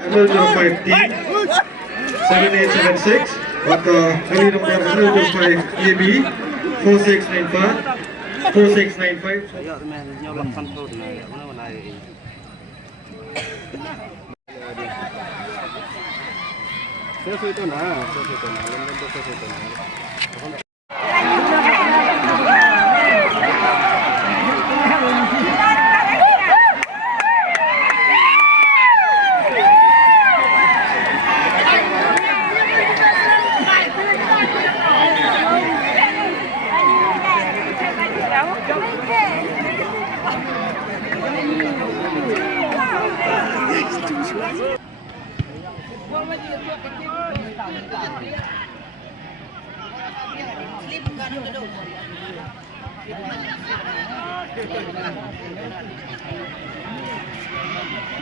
ML05T 7876 at early number ML05 AB 4695.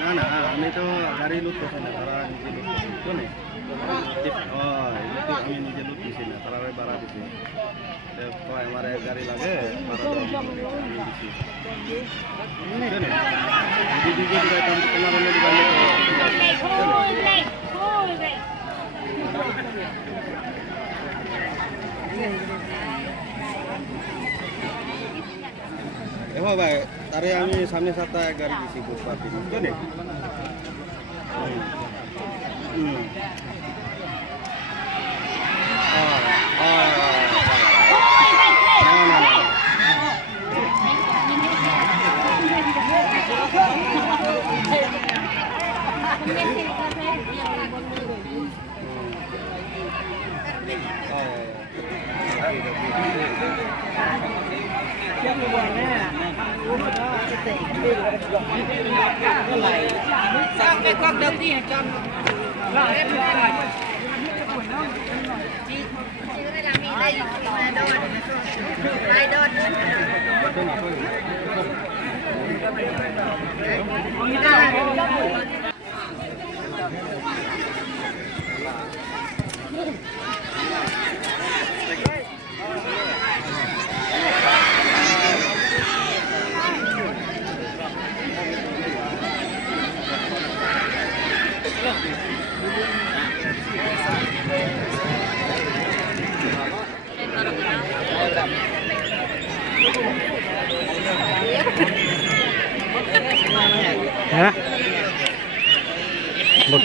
Nah, ini tuh dari lutut sana, cara ini lutut nih. Oh, itu kami ini lutut di sini, cara lebar di sini. Kalau yang mana dari lagi, para di sini. Ini nih, jadi juga tamu kenalan di balik. Oh baik, tadi kami sambil sata agar di sini buat ini, betul nih. Cái con đầu tiên cho em Hả? Bực.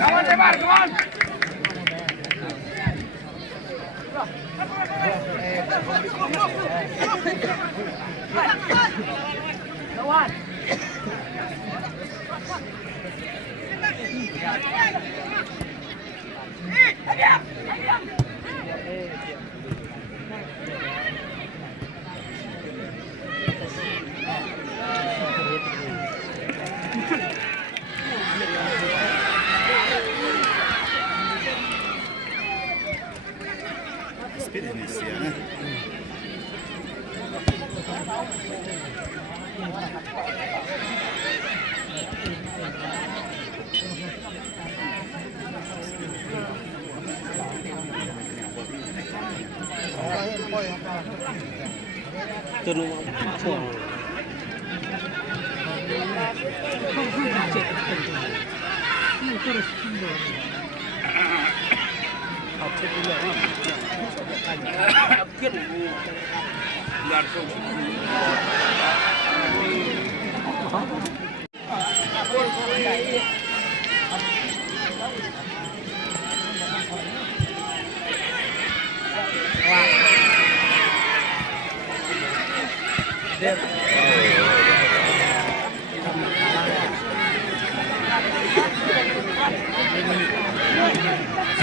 Come on, come on. Go on. Experience ya.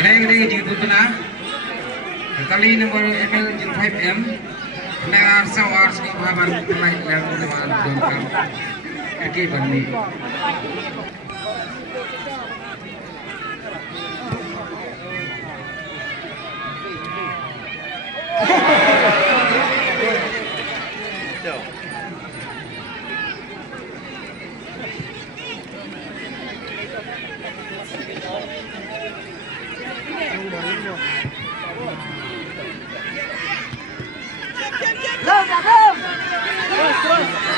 Ini jika kali nomor ML 5M Nagar sawar sing babar naik yang teman donkan kaki bani Terus,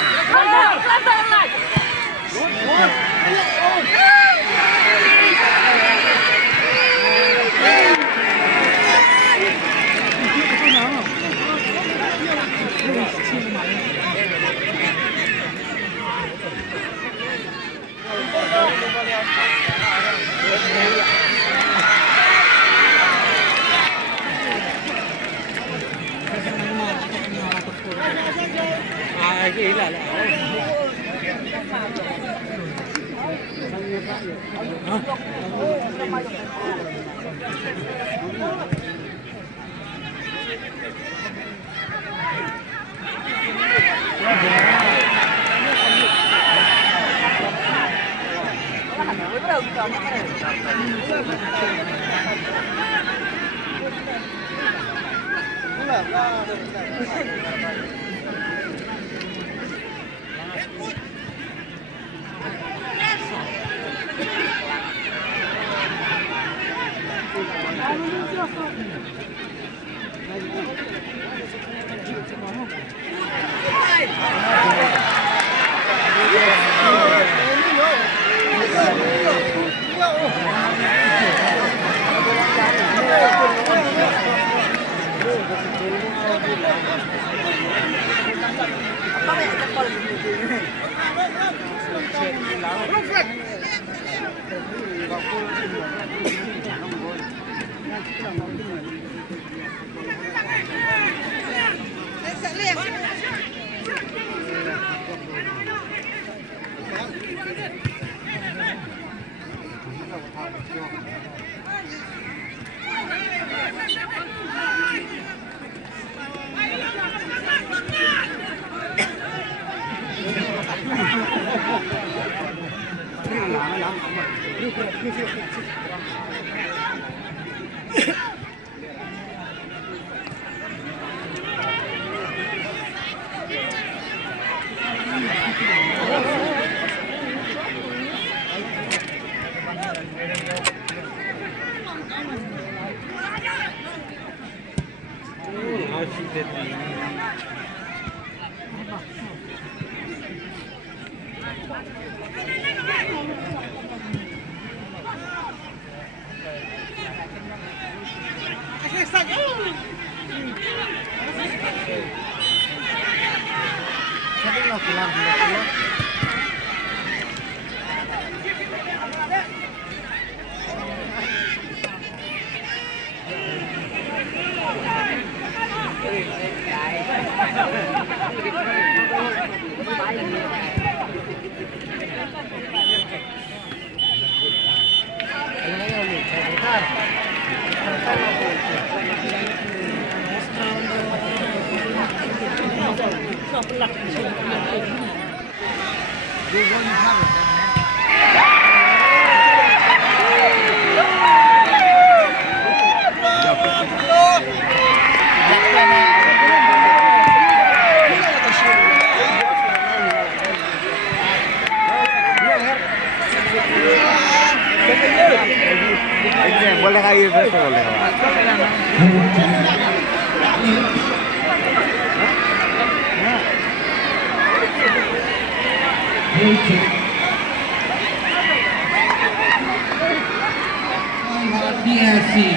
boleh kayak gitu boleh. Biasa.